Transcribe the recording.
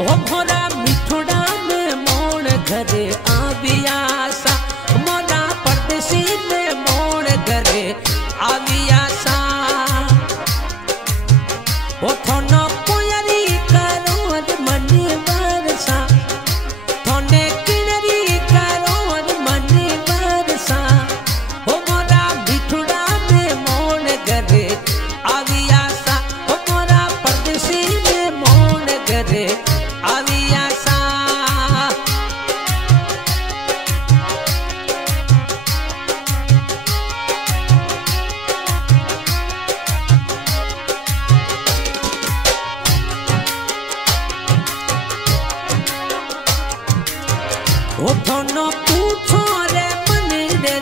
ओ मोरा मिठुड़ा में मोड़ घरे आविया सा, मोरा परदेसी में मोड़ घरे आविया सा। ओ थोनो कोयरी करो मन बरसा, थोने किनरी करो मन बरसा। ओ मोरा मिठुड़ा में मोड़ घरे आविया सा, ओ मोरा परदेसी में मोड़ घरे आविया सा। ओ थोनो पूछो रे मन रे